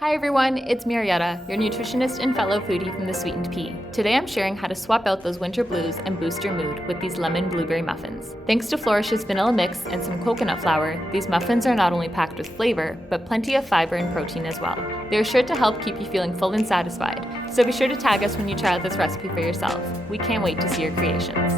Hi everyone, it's Marietta, your nutritionist and fellow foodie from the Sweetened Pea. Today I'm sharing how to swap out those winter blues and boost your mood with these lemon blueberry muffins. Thanks to Flourish's vanilla mix and some coconut flour, these muffins are not only packed with flavor, but plenty of fiber and protein as well. They are sure to help keep you feeling full and satisfied, so be sure to tag us when you try out this recipe for yourself. We can't wait to see your creations.